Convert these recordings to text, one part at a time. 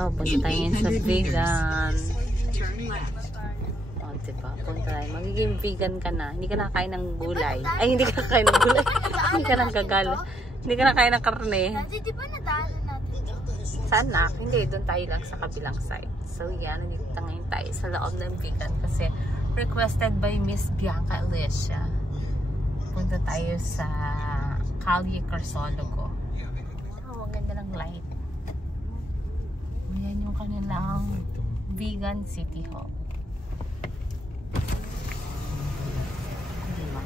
Wow, punta tayo ngayon sa vegan. O, diba? Punta tayo. Magiging vegan ka na. Hindi ka nakakain ng gulay. Ay, hindi ka nakakain ng gulay. Hindi ka nagagal. Hindi ka nakakain ng karne. Di ba nadaanan natin? Saan na? Hindi, doon tayo lang sa kabilang side. So, yan. Nandito ngayon tayo sa loob ng vegan kasi requested by Miss Bianca Alicia. Punta tayo sa Calle Crisologo. Wow, ang ganda ng light. Ayan yung kanilang vegan city hall. Diba?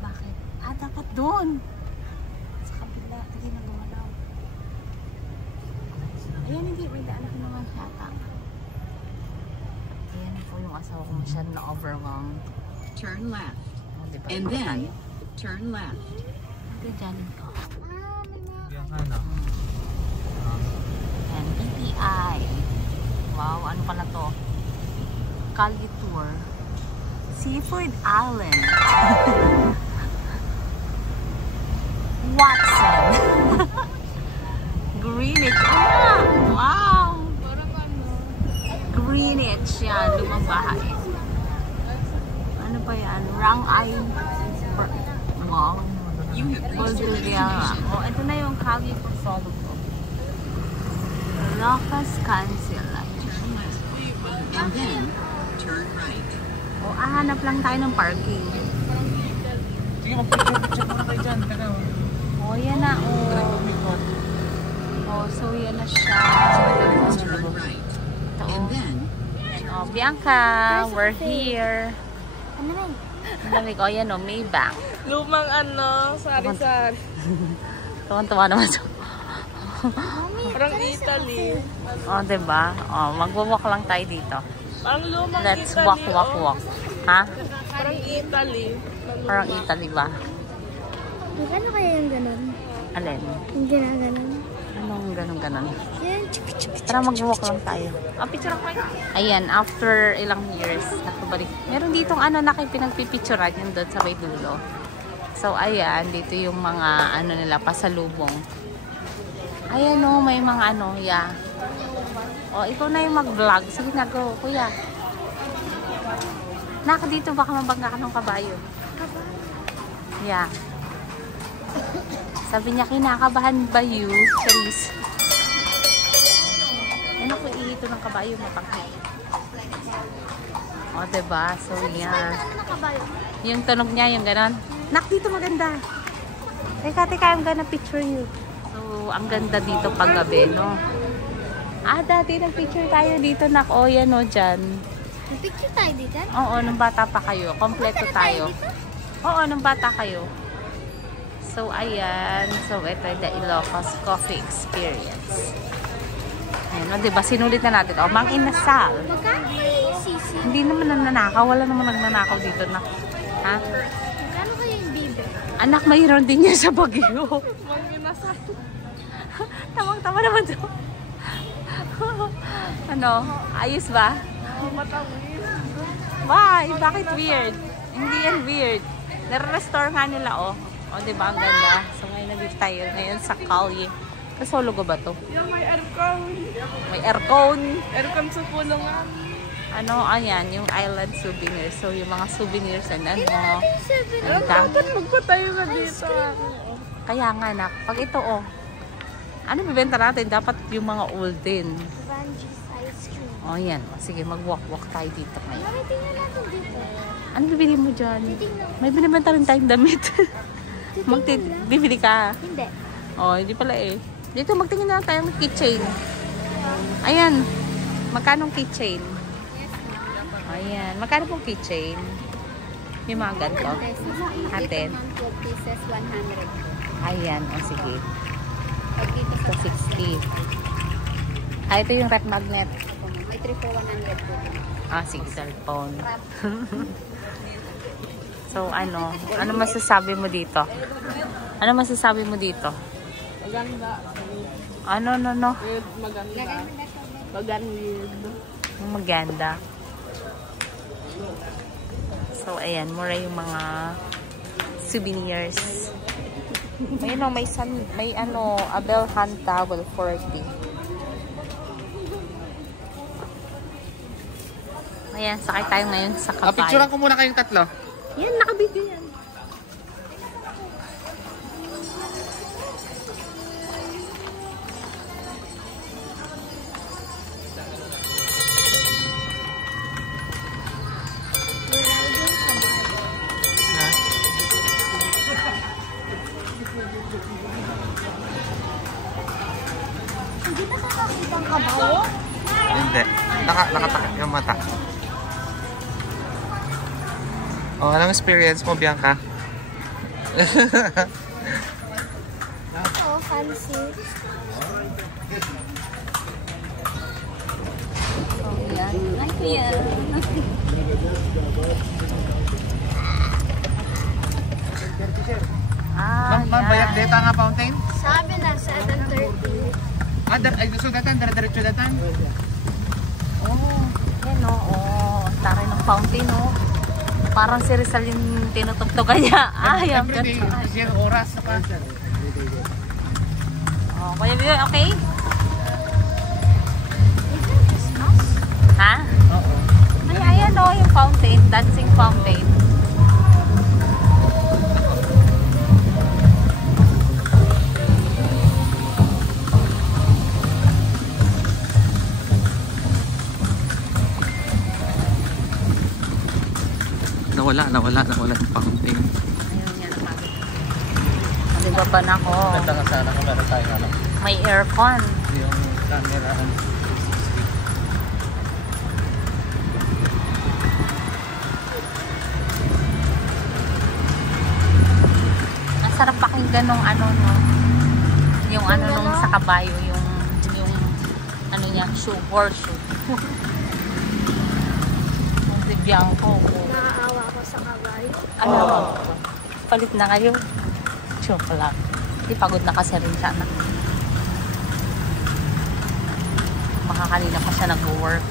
Bakit? Ah, dapat doon. Sa kabila. Hindi na gumalaw. Ayan, hindi. May daanan naman yata. Ayan po yung asawa ko masyado na overwhelmed. Turn left. Oh, diba? And then, turn left. Ito dyan ko. Yan ka na. And PPI. Wow, ano pala to? Calle Tour. Seafood Island. Watson. Greenwich. Wow. Greenwich yan. Lumang bahay. Ano pa yan? Rangay. Wow. Cordillera. Oh, ito na yung Calle Crisologo. Locas Cancela. And then, turn right. O, hanap lang tayo ng parking. Sige, mag-picture muna kayo dyan. Taga. O, yan na. O, so yan na siya. Turn right. Ito, And then, o, Bianca, we're here. Ano na Lamig. O, yan o, Maybank. Lumang ano, sari-sari. Tuwan-tuwa naman siya. Parang Italy. O, diba? O, mag-walk lang tayo dito. Parang lumang Let's Italy. walk. Ha? Parang Italy. Parang Italy ba? Magkano kaya yung ganun? Alin? Yung ginaganon? Anong ganun-ganon? Yan, chup-chup. Tara, mag-walk lang tayo. Picture ako kayo. Ayan, after ilang years, nakabalik. Meron ditong ano na kayo pinagpipicturean yun doon sa may dulo. So, ayan, dito yung mga ano nila, pasalubong. Ayan o, may mga ano, yeah. O, ikaw na yung mag-vlog. Sige na, go, kuya. Naka dito, baka mabangga ka ng kabayo. Yeah. Sabi niya, kinakabahan ba you? Charis. Yan ako, ihito ng kabayo, mapangkit. O, diba? So, yan. Yung tunog niya, yung ganon. Nak, dito maganda. Teka, I'm gonna picture you. So, ang ganda dito pag gabi, no? Ah, dati nag-picture tayo dito, nak. O, yan o, dyan. Nag-picture tayo dito? Oo, nung bata pa kayo. Kompleto tayo. Oo, nung bata kayo. So, ayan. So, ito yung The Ilocos Coffee Experience. Ayan, o, diba? Sinulit na natin. O, Mang Inasal. Magkano kaya yung sisi? Hindi naman nananakaw. Wala naman nagnanakaw dito na. Ha? Magkano kaya yung bibe? Anak, mayroon din niya sa Baguio. Tamang-tama naman to. Ano? Ayos ba? Why? Bakit weird? Hindi yan weird. Nare-restore nga nila, oh. O, diba? Ang ganda. So, ngayon nandito tayo. Ngayon sa Calle. Crisologo ba to? Yung may aircon. May aircon. Aircon sa pulungan. Ano, ayan, yung island souvenirs. So, yung mga souvenirs and ano. Alam, dapat magpatayo na dito. Kaya nga, nak. Pag ito, oh. Ano bibenta natin? Dapat yung mga old din. Vange's ice cream. O, yan. O, sige, mag-walk tayo dito ngayon. Mami, tingnan natin dito. Ano bibili mo dyan? Titingnan. May binibenta rin tayong damit. Titingnan lang. Bibili ka. Hindi. O, hindi pala eh. Dito, magtingin na tayo ng keychain. Ayan. Magkano keychain? Ayan. Magkano pong keychain? Yung mga ganito. Atin. 12 pieces, 100. Ayan. O, sige. Pag dito Ito, 60. Ah, ito yung red magnet. may 3 for 100 po. Ah, sige, cellphone. So, ano masasabi mo dito? Ano masasabi mo dito? Maganda. Ano, no? Weird, maganda. Maganda. Maganda. So, ayan, mura yung mga souvenirs. Ayun o, may ano, Abel hand towel 40. Ayan, sakay tayo ngayon sa kabayo. Picturean ko muna kayong tatlo. Yan, nakabidyo yan. Hindi na nakakita ang kabayo? Hindi. Nakatakip yung mata. Oh, anong experience mo, Bianca? Oo, fancy. Oh, yan. Ayan. Ma'am, bayad data nga fountain? Sabi na, 7:30. Ay, gusto datan, diretso datan. Oh, yan o. Oh, taray ng fountain o. Parang si Rizal yung tinutugtugan niya. Ay, ang Everyday, ganda. zero oras na pa. Oh, Kuya Biboy, okay? Ha? Oo. Ay, ayan o, yung fountain. Dancing fountain. Nawala yung fountain. Ayun yan naman. Di ba pa na ako? Ganda nga sana kung meron tayo ano. May aircon. Yung camera. Ang sarap pakinggan nung ano, no? Yung ano nung sa kabayo, yung ano niya, horseshoe. Yung si Bianco. Naaawa ko sa kabayo. Ano? Palit na kayo. Joke lang. Di pagod na kasi rin siya na. Baka kanina pa siya nag-work.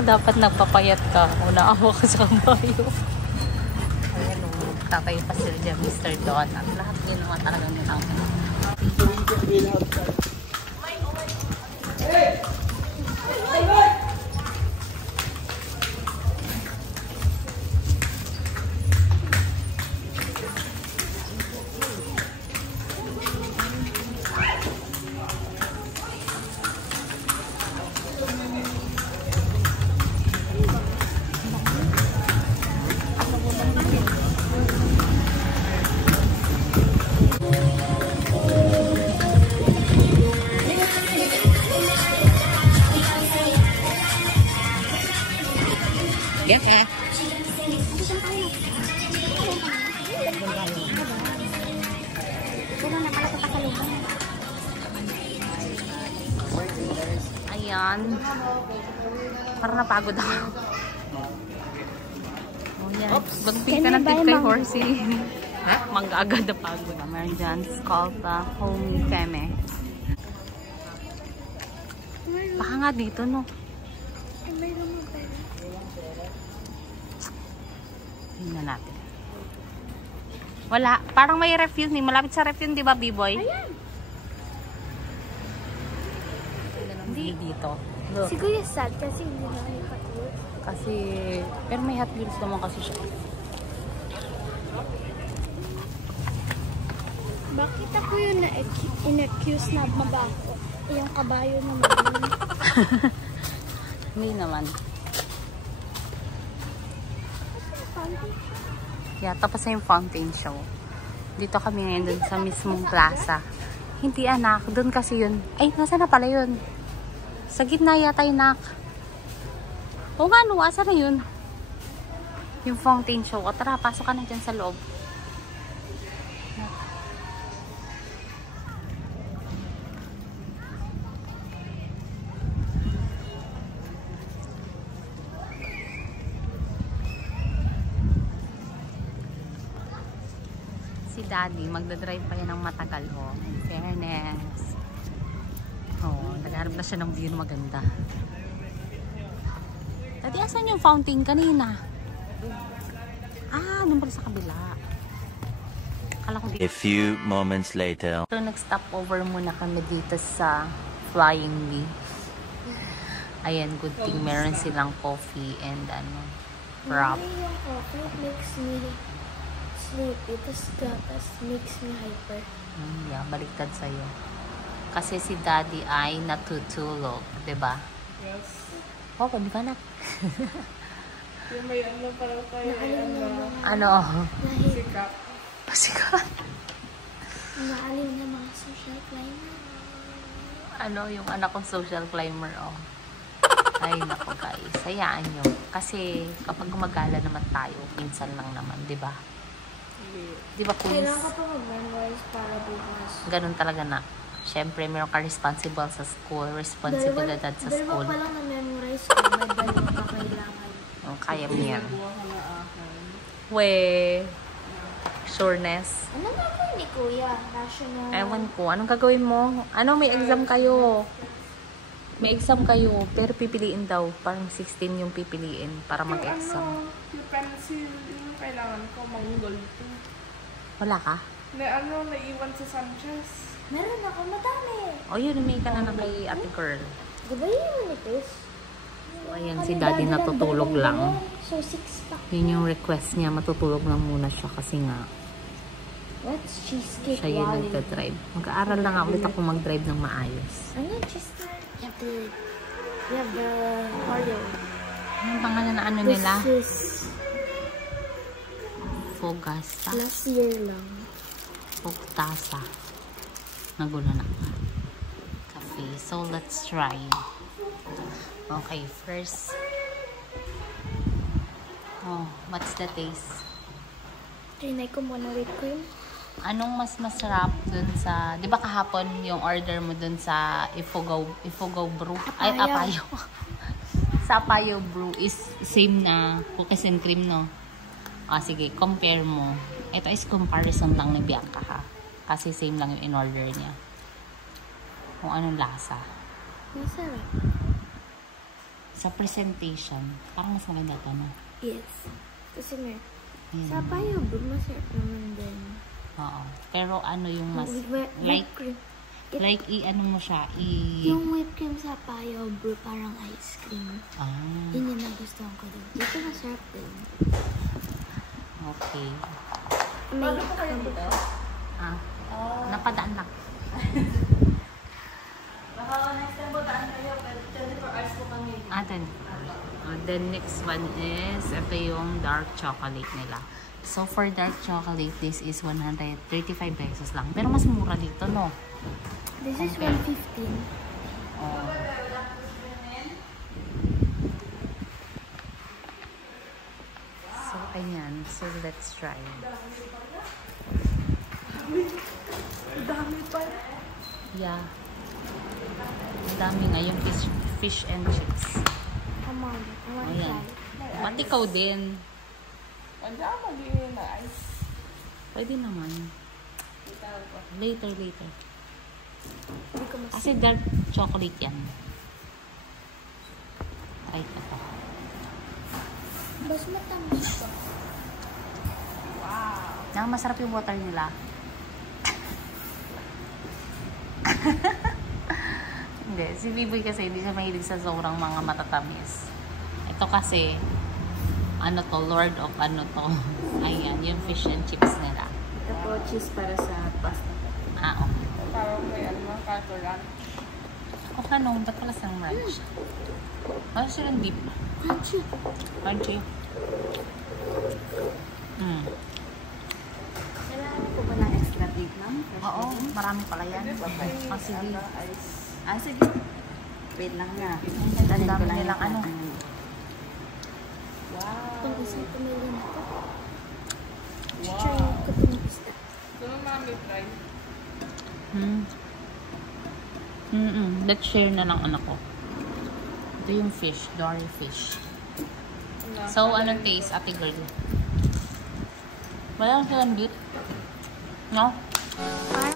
Dapat nagpapayat ka. Naawa ka sa kabayo. Ayan o. Tatay pa sila dyan, Mr. Donut. Lahat ginawa talaga nilang. Yes, ha? Pero nakalapit ka lupa. Ayan. Parang napagod ako. Oh, yan. Magpili ka ng tip kay Horsey. Ha? Mag-agad na pagod. Meron dyan, Scalpa, Home Keme. Baka nga dito, no? Ay, may lumabay. Tingnan natin. Wala. Parang may ref yun. Malapit sa ref yun, di ba, B-boy? Ayan. Hindi dito. Look. Si Kuya sad kasi hindi na may Hot Wheels. Kasi, pero may Hot Wheels naman kasi siya. Bakit ako yun na in-accuse na mag-ako? Yung kabayo naman. Hindi naman. Yeah, tapos na yung fountain show. Dito kami ngayon dun sa mismong plaza. Hindi anak, dun kasi yun. Ay, nasa na pala yun? Sa gitna yata yung nak. O nga no, asa na yun? Yung fountain show. O tara, pasok ka na dyan sa loob. Si Daddy, magdadrive pa yan ng matagal, oh. In fairness. Oh, nagharap na siya ng view na maganda. Dati, asan yung fountain kanina? Ah, nung pala sa kabila. Akala ko dito. A few moments later. So, nag-stop over muna kami dito sa Flying Bee. Ayan, good thing meron silang coffee and wrap. Yung coffee makes me sleepy. Tapos makes me hyper. Yeah, baliktad sa'yo. Kasi si Daddy ay natutulog, diba? Yes. Oh, pwede ka na. Yung may ano para tayo ay Ano? sikap. Pasikat. Naalim na mga social climber. Ano, yung anak kong social climber, oh. Ay, nako guys. Hayaan nyo. Kasi kapag gumagala naman tayo, minsan lang naman, diba? Diba, Queens? Kailangan ka pa mag-memorize para bukas. Ganun talaga na. Siyempre, meron ka responsible sa school, responsibilidad sa school. Dalawa pa lang na-memorize ko, may dalawa pa kailangan. Oh, kaya mo yan. Buwan ka na akin. We, sureness. Ano naman ni Kuya? National... Ewan ko, anong gagawin mo? Ano, may exam kayo. May exam kayo, pero pipiliin daw. Parang 16 yung pipiliin para mag-exam. Yung pencil, yung kailangan ko, manggol to. Wala ka? Naiwan sa Sanchez. Meron ako, madami. O yun, may ka na kay ate girl. Di ba yun manipis? So, ayan, si Daddy natutulog lang. So, 6-pack. Yun yung request niya, matutulog lang muna siya kasi nga What's cheesecake siya yung Wally? nagdadrive. Mag-aaral lang nga ulit ako mag-drive ng maayos. Ano cheesecake? You have the Oreo. Anong pangalan na ano nila? This is Fogasta. last year lang. Fogtasa. Nagulo na ka. Cafe. So, let's try. Okay, first. Oh, what's the taste? Trinay ko muna whipped cream. Anong mas masarap dun sa, di ba kahapon yung order mo dun sa Ifugao Brew? Ay, Apayo. Sa Apayo Brew is same na cookies and cream, no? Ah, sige, compare mo. Ito is comparison lang ni Bianca, ha? Kasi same lang yung in-order niya. Kung anong lasa. Masarap. Sa presentation, parang mas maganda ito, no? Yes. Kasi may Yan. sa payo, bro, masarap naman din. Oo. Pero ano yung mas, Whipped like, cream. ano mo siya, Yung whipped cream sa payo, bro, parang ice cream. Ah, Yun yung nagustuhan ko din. Dito masarap din. okay. May Ah, napadaan lang. Then, the next one is, ito yung dark chocolate nila. So, for dark chocolate, this is 135 pesos lang. Pero mas mura dito, no? This is 115. Oh. So, ayan. So, let's try. Dami pa. Yeah. Ang dami nga yung fish and chips. Come on. I want to Ayan. try. Pati ikaw din. Wala magiging na ice. Pwede naman. Later. Hindi ko mas... Kasi dark chocolate yan. Try ko to. Mas matamis pa. Nang masarap yung water nila. Hindi. Si Biboy kasi hindi siya mahilig sa sobrang mga matatamis. Ito kasi, ano to, Lord of ano to. Ayan, yung fish and chips nila. Ito po, cheese para sa pasta. Ah, okay. Parang may carto ranch. O kanong, ba't pala sa ranch? Ano silang deep? Crunchy. Crunchy. Kailangan ko ba ng extra big, ma'am? Oo, marami pala yan. Ay, Ang sige. ice. Ah, sige. Wait lang na. Ang dami nilang ano. Wow. Kung isang pumili na ito. Wow. Try ko itong gusto. Doon mami try. Let's share na lang anak ko. Ito yung fish, dory fish. So, anong taste, ate girl? Wala lang silang beef? No?